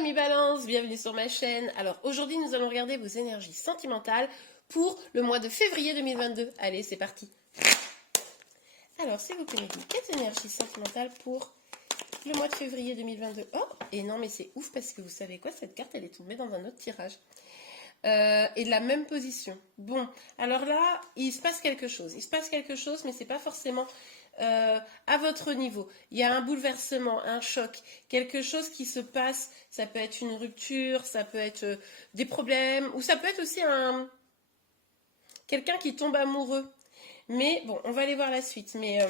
amis Balance, bienvenue sur ma chaîne. Alors aujourd'hui nous allons regarder vos énergies sentimentales pour le mois de février 2022. Allez, c'est parti. Alors s'il vous plaît, quelles énergies sentimentales pour le mois de février 2022? Oh, et non mais c'est ouf parce que vous savez quoi, cette carte elle est tombée dans un autre tirage. Et de la même position. Bon, alors là, il se passe quelque chose. Il se passe quelque chose, mais c'est pas forcément à votre niveau. Il y a un bouleversement, un choc, quelque chose qui se passe. Ça peut être une rupture, ça peut être des problèmes, ou ça peut être aussi quelqu'un qui tombe amoureux. Mais bon, on va aller voir la suite. Mais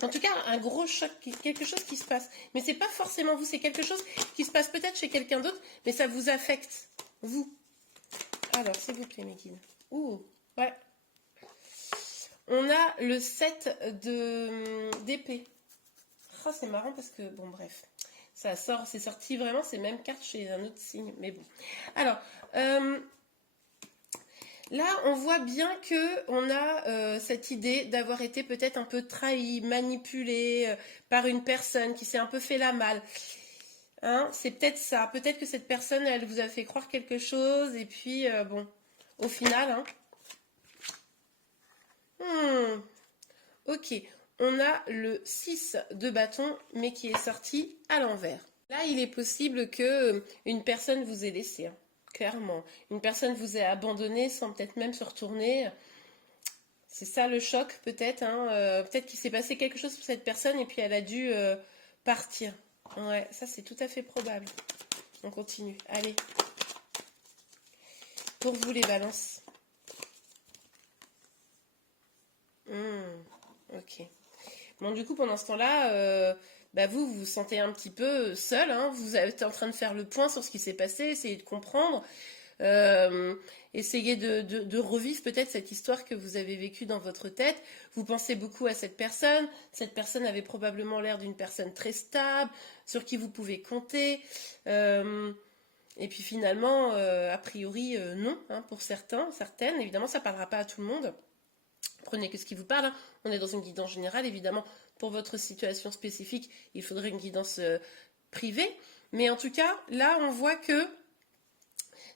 en tout cas, un gros choc, quelque chose qui se passe. Mais c'est pas forcément vous, c'est quelque chose qui se passe peut-être chez quelqu'un d'autre, mais ça vous affecte, vous. Alors, s'il vous plaît, mes guides. Ouh, ouais. On a le 7 d'épée. Oh, c'est marrant parce que, bon, bref. Ça sort, c'est sorti vraiment, c'est même carte chez un autre signe. Mais bon. Alors, là, on voit bien que on a cette idée d'avoir été peut-être un peu trahi, manipulé par une personne qui s'est un peu fait la malle. Hein, c'est peut-être ça. Peut-être que cette personne, elle vous a fait croire quelque chose. Et puis, bon, au final, hein. Ok, on a le 6 de bâton, mais qui est sorti à l'envers. Là, il est possible que une personne vous ait laissé, hein, clairement. Une personne vous ait abandonné sans peut-être même se retourner. C'est ça le choc, peut-être. Hein, peut-être qu'il s'est passé quelque chose pour cette personne et puis elle a dû partir. Ouais, ça c'est tout à fait probable. On continue. Allez. Pour vous les balances. Ok. Bon, du coup, pendant ce temps-là, vous vous sentez un petit peu seul. Hein, vous êtes en train de faire le point sur ce qui s'est passé, essayer de comprendre. Essayez de revivre peut-être cette histoire que vous avez vécue dans votre tête. Vous pensez beaucoup à cette personne. Cette personne avait probablement l'air d'une personne très stable, sur qui vous pouvez compter. Et puis finalement, a priori, non, hein, pour certains, certaines. Évidemment, ça ne parlera pas à tout le monde. Prenez que ce qui vous parle. Hein. On est dans une guidance générale, évidemment. Pour votre situation spécifique, il faudrait une guidance privée. Mais en tout cas, là, on voit que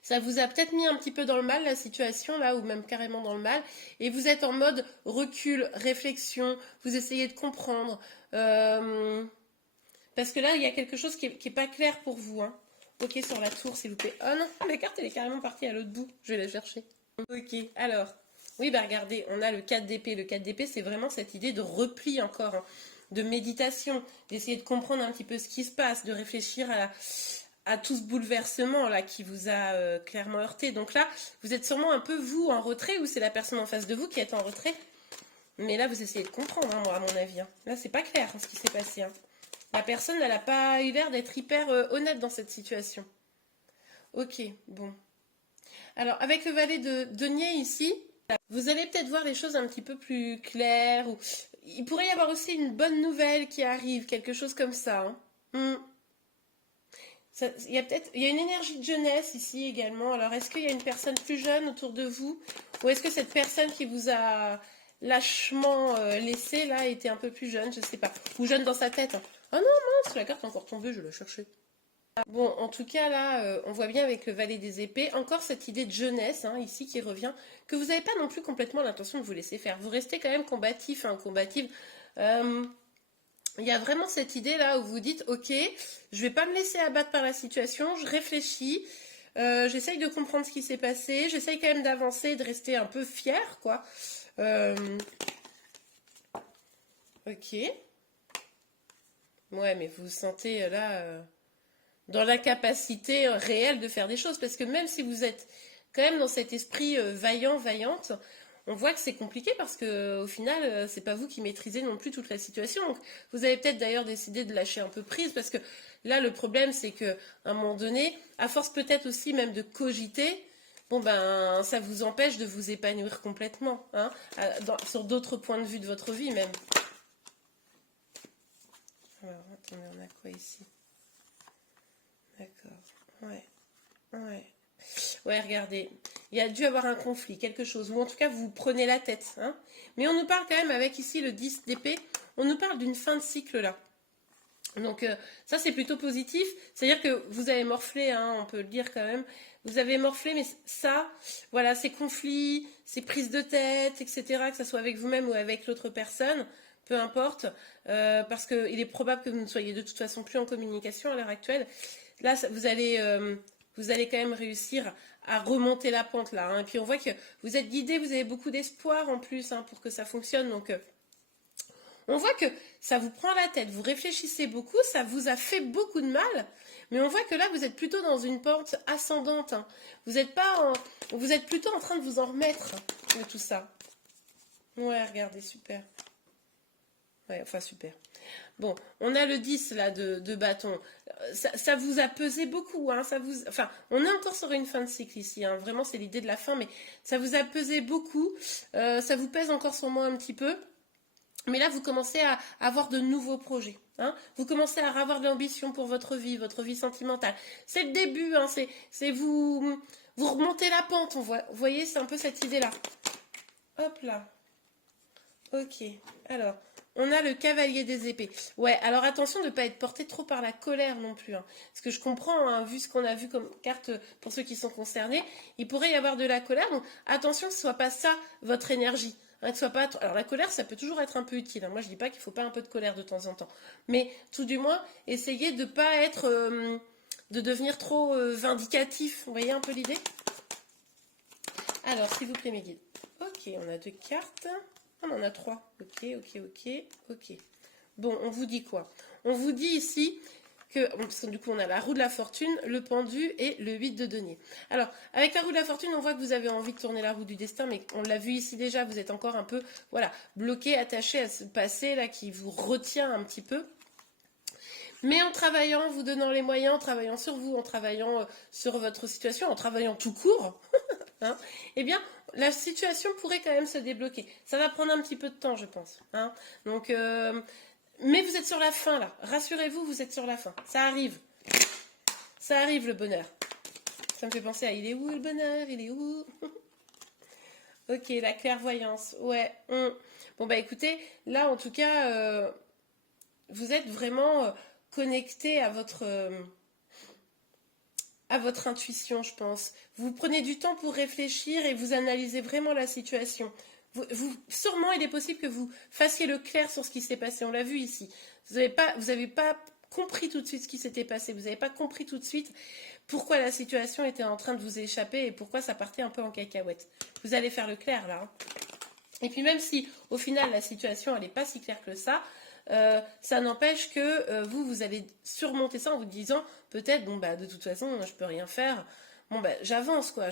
ça vous a peut-être mis un petit peu dans le mal, la situation, là, ou même carrément dans le mal. Et vous êtes en mode recul, réflexion, vous essayez de comprendre. Parce que là, il y a quelque chose qui est pas clair pour vous. Hein. Ok, sur la tour, s'il vous plaît. Oh non, la carte, elle est carrément partie à l'autre bout. Je vais la chercher. Ok, alors. Oui, bah regardez, on a le 4 d'épée. Le 4 d'épée, c'est vraiment cette idée de repli encore, hein, de méditation, d'essayer de comprendre un petit peu ce qui se passe, de réfléchir à tout ce bouleversement là qui vous a clairement heurté. Donc là, vous êtes sûrement un peu vous en retrait ou c'est la personne en face de vous qui est en retrait. Mais là, vous essayez de comprendre, hein, moi, à mon avis. Hein. Là, c'est pas clair hein, ce qui s'est passé. Hein. La personne, elle n'a pas eu l'air d'être hyper honnête dans cette situation. Ok, bon. Alors, avec le valet de denier ici, vous allez peut-être voir les choses un petit peu plus claires. Ou... Il pourrait y avoir aussi une bonne nouvelle qui arrive, quelque chose comme ça. Hein. Il y a une énergie de jeunesse ici également. Alors, est-ce qu'il y a une personne plus jeune autour de vous? Ou est-ce que cette personne qui vous a lâchement laissé, là, était un peu plus jeune? Je ne sais pas. Ou jeune dans sa tête. Hein. Ah non, mince, la carte est encore tombée, je vais la chercher. Bon, en tout cas, là, on voit bien avec le valet des épées, encore cette idée de jeunesse, hein, ici, qui revient, que vous n'avez pas non plus complètement l'intention de vous laisser faire. Vous restez quand même combatif, hein, combative. Il y a vraiment cette idée là où vous dites ok, je vais pas me laisser abattre par la situation, je réfléchis, j'essaye de comprendre ce qui s'est passé, j'essaye quand même d'avancer, de rester un peu fière quoi. Ok. Ouais, mais vous vous sentez là dans l'incapacité réelle de faire des choses parce que même si vous êtes quand même dans cet esprit vaillant, vaillante, on voit que c'est compliqué parce que au final, c'est pas vous qui maîtrisez non plus toute la situation. Donc, vous avez peut-être d'ailleurs décidé de lâcher un peu prise parce que là, le problème, c'est que à un moment donné, à force peut-être aussi même de cogiter, bon ben, ça vous empêche de vous épanouir complètement, hein, sur d'autres points de vue de votre vie même. Alors, attendez, on a quoi ici? D'accord, ouais, ouais. Ouais, regardez, il y a dû avoir un conflit, quelque chose, ou en tout cas vous prenez la tête. Hein. Mais on nous parle quand même, avec ici le 10 d'épée, on nous parle d'une fin de cycle là. Donc ça c'est plutôt positif, c'est-à-dire que vous avez morflé, hein, on peut le dire quand même, vous avez morflé, mais ça, voilà, ces conflits, ces prises de tête, etc., que ce soit avec vous-même ou avec l'autre personne, peu importe, parce qu'il est probable que vous ne soyez de toute façon plus en communication à l'heure actuelle. Là, vous allez quand même réussir à remonter la pente là, hein. Et puis on voit que vous êtes guidé, vous avez beaucoup d'espoir en plus, hein, pour que ça fonctionne, donc... on voit que ça vous prend la tête, vous réfléchissez beaucoup, ça vous a fait beaucoup de mal, mais on voit que là, vous êtes plutôt dans une pente ascendante, hein. Vous êtes pas vous êtes plutôt en train de vous en remettre de tout ça. Ouais, regardez, super. Ouais, enfin, super. Bon, on a le 10 là de bâton. Ça vous a pesé beaucoup, hein, enfin, on est encore sur une fin de cycle ici, hein. Vraiment, c'est l'idée de la fin, mais ça vous a pesé beaucoup. Ça vous pèse encore sur moi un petit peu. Mais là, vous commencez à avoir de nouveaux projets, hein. Vous commencez à avoir de l'ambition pour votre vie sentimentale. C'est le début, hein. C'est vous remontez la pente, vous voyez, c'est un peu cette idée-là. Hop là. Ok, alors, on a le cavalier des épées. Ouais, alors attention de ne pas être porté trop par la colère non plus, hein. Parce que je comprends, hein, vu ce qu'on a vu comme carte pour ceux qui sont concernés, il pourrait y avoir de la colère. Donc attention que ce ne soit pas ça votre énergie. Hein, que ce soit pas... Alors la colère, ça peut toujours être un peu utile, hein. Moi, je ne dis pas qu'il ne faut pas un peu de colère de temps en temps. Mais tout du moins, essayez de ne pas être... de devenir trop vindicatif. Vous voyez un peu l'idée? Alors, s'il vous plaît, mes guides. Ok, on a 2 cartes. Ah, on en a 3. Ok. Bon, on vous dit quoi? On vous dit ici que, parce que du coup, on a la roue de la fortune, le pendu et le 8 de denier. Alors, avec la roue de la fortune, on voit que vous avez envie de tourner la roue du destin, mais on l'a vu ici déjà, vous êtes encore un peu, voilà, bloqué, attaché à ce passé là qui vous retient un petit peu. Mais en travaillant, en vous donnant les moyens, en travaillant sur vous, en travaillant sur votre situation, en travaillant tout court, hein, eh bien, la situation pourrait quand même se débloquer. Ça va prendre un petit peu de temps, je pense, hein. Donc, mais vous êtes sur la fin, là. Rassurez-vous, vous êtes sur la fin. Ça arrive. Ça arrive, le bonheur. Ça me fait penser à il est où le bonheur? Il est où? Ok, la clairvoyance. Ouais. Bon, bah écoutez, là, en tout cas, vous êtes vraiment connecté à votre intuition, je pense. Vous prenez du temps pour réfléchir et vous analysez vraiment la situation. Sûrement, il est possible que vous fassiez le clair sur ce qui s'est passé. On l'a vu ici. Vous n'avez pas compris tout de suite ce qui s'était passé. Vous n'avez pas compris tout de suite pourquoi la situation était en train de vous échapper et pourquoi ça partait un peu en cacahuète. Vous allez faire le clair, là, hein. Et puis même si, au final, la situation, elle n'est pas si claire que ça n'empêche que vous allez surmonter ça en vous disant peut-être, bon, bah, de toute façon, je peux rien faire. Bon, bah, j'avance, quoi.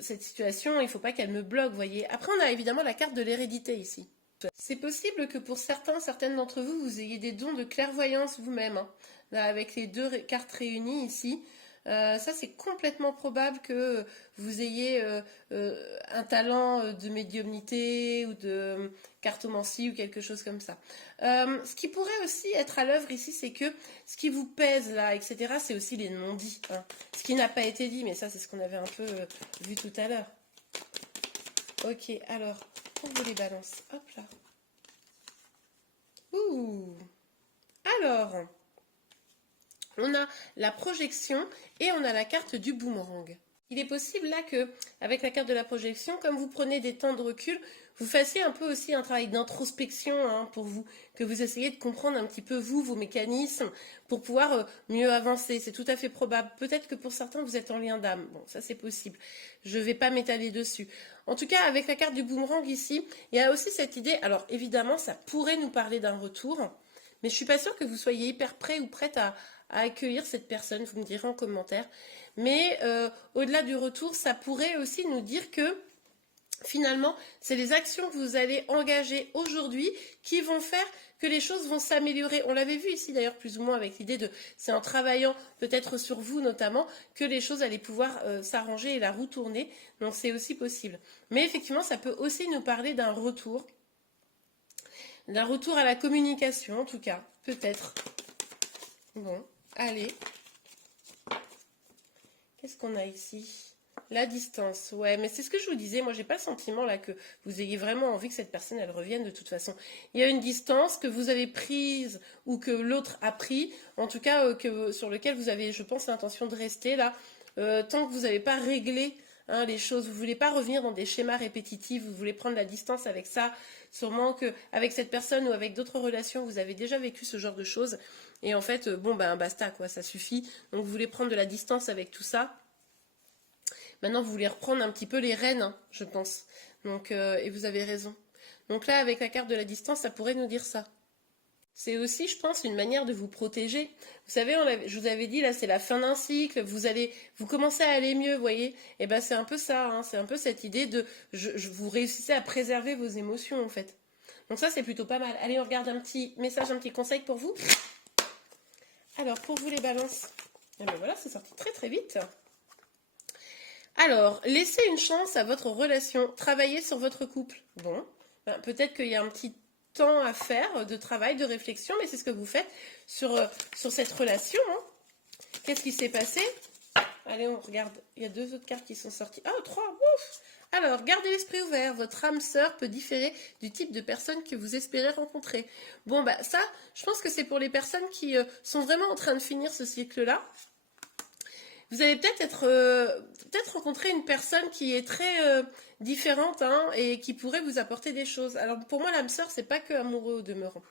Cette situation, il ne faut pas qu'elle me bloque, vous voyez. Après, on a évidemment la carte de l'hérédité ici. C'est possible que pour certaines d'entre vous, vous ayez des dons de clairvoyance vous-même, hein. Là, avec les 2 cartes réunies ici. Ça, c'est complètement probable que vous ayez un talent de médiumnité ou de cartomancie ou quelque chose comme ça. Ce qui pourrait aussi être à l'œuvre ici, c'est que ce qui vous pèse là, etc., c'est aussi les non-dits, hein. Ce qui n'a pas été dit, mais ça, c'est ce qu'on avait un peu vu tout à l'heure. Ok, alors, pour vous les balances, hop là. Ouh. Alors... on a la projection et on a la carte du boomerang. Il est possible là que, avec la carte de la projection, comme vous prenez des temps de recul, vous fassiez un peu aussi un travail d'introspection, hein, pour vous, que vous essayez de comprendre un petit peu vous, vos mécanismes, pour pouvoir mieux avancer. C'est tout à fait probable. Peut-être que pour certains, vous êtes en lien d'âme. Bon, ça c'est possible. Je ne vais pas m'étaler dessus. En tout cas, avec la carte du boomerang ici, il y a aussi cette idée, alors évidemment, ça pourrait nous parler d'un retour, mais je ne suis pas sûre que vous soyez hyper prêt ou prête à accueillir cette personne, vous me direz en commentaire. Mais au-delà du retour, ça pourrait aussi nous dire que finalement, c'est les actions que vous allez engager aujourd'hui qui vont faire que les choses vont s'améliorer. On l'avait vu ici d'ailleurs plus ou moins avec l'idée de, c'est en travaillant peut-être sur vous notamment, que les choses allaient pouvoir s'arranger et la roue tourner. Donc c'est aussi possible. Mais effectivement, ça peut aussi nous parler d'un retour à la communication en tout cas, peut-être. Bon. Allez, qu'est-ce qu'on a ici? La distance, ouais, mais c'est ce que je vous disais, moi j'ai pas le sentiment là que vous ayez vraiment envie que cette personne elle revienne de toute façon. Il y a une distance que vous avez prise ou que l'autre a pris, en tout cas sur lequel vous avez, je pense, l'intention de rester là, tant que vous n'avez pas réglé hein, les choses, vous voulez pas revenir dans des schémas répétitifs, vous voulez prendre la distance avec ça, sûrement que avec cette personne ou avec d'autres relations, vous avez déjà vécu ce genre de choses, et en fait, bon ben basta quoi, ça suffit, donc vous voulez prendre de la distance avec tout ça. Maintenant, vous voulez reprendre un petit peu les rênes, hein, je pense. Donc, et vous avez raison. Donc là, avec la carte de la distance, ça pourrait nous dire ça. C'est aussi, je pense, une manière de vous protéger. Vous savez, je vous avais dit, là, c'est la fin d'un cycle, vous commencez à aller mieux, vous voyez. Et ben, c'est un peu ça, hein, c'est un peu cette idée de, vous réussissez à préserver vos émotions, en fait. Donc ça, c'est plutôt pas mal. Allez, on regarde un petit message, un petit conseil pour vous. Alors, pour vous les balances, et ben voilà, c'est sorti très très vite. Alors, laissez une chance à votre relation, travaillez sur votre couple. Bon, ben, peut-être qu'il y a un petit temps à faire de travail, de réflexion, mais c'est ce que vous faites sur cette relation. Hein. Qu'est-ce qui s'est passé? Allez, on regarde. Il y a 2 autres cartes qui sont sorties. Ah, 3, ouf! Alors, gardez l'esprit ouvert. Votre âme sœur peut différer du type de personne que vous espérez rencontrer. Bon, bah ça, je pense que c'est pour les personnes qui sont vraiment en train de finir ce cycle-là. Vous allez peut-être rencontrer une personne qui est très différente hein, et qui pourrait vous apporter des choses. Alors pour moi, l'âme sœur, c'est pas que amoureux au demeurant.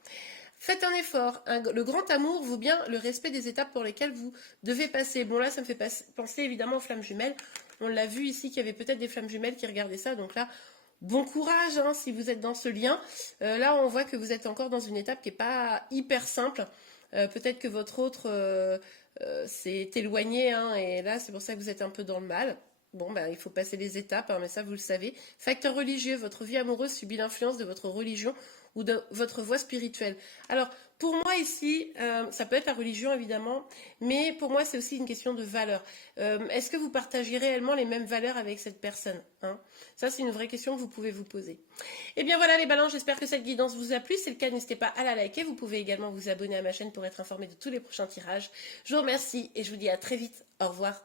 Faites un effort. Le grand amour vaut bien le respect des étapes pour lesquelles vous devez passer. Bon là, ça me fait penser évidemment aux flammes jumelles. On l'a vu ici qu'il y avait peut-être des flammes jumelles qui regardaient ça. Donc là, bon courage hein, si vous êtes dans ce lien. Là, on voit que vous êtes encore dans une étape qui n'est pas hyper simple. Peut-être que votre autre s'est éloigné, hein, et là, c'est pour ça que vous êtes un peu dans le mal. Bon, ben, il faut passer les étapes, hein, mais ça, vous le savez. Facteur religieux, votre vie amoureuse subit l'influence de votre religion ou de votre voie spirituelle. Alors, pour moi ici, ça peut être la religion évidemment, mais pour moi c'est aussi une question de valeur. Est-ce que vous partagez réellement les mêmes valeurs avec cette personne hein? Ça c'est une vraie question que vous pouvez vous poser. Et bien voilà les balances, j'espère que cette guidance vous a plu. Si c'est le cas, n'hésitez pas à la liker. Vous pouvez également vous abonner à ma chaîne pour être informé de tous les prochains tirages. Je vous remercie et je vous dis à très vite. Au revoir.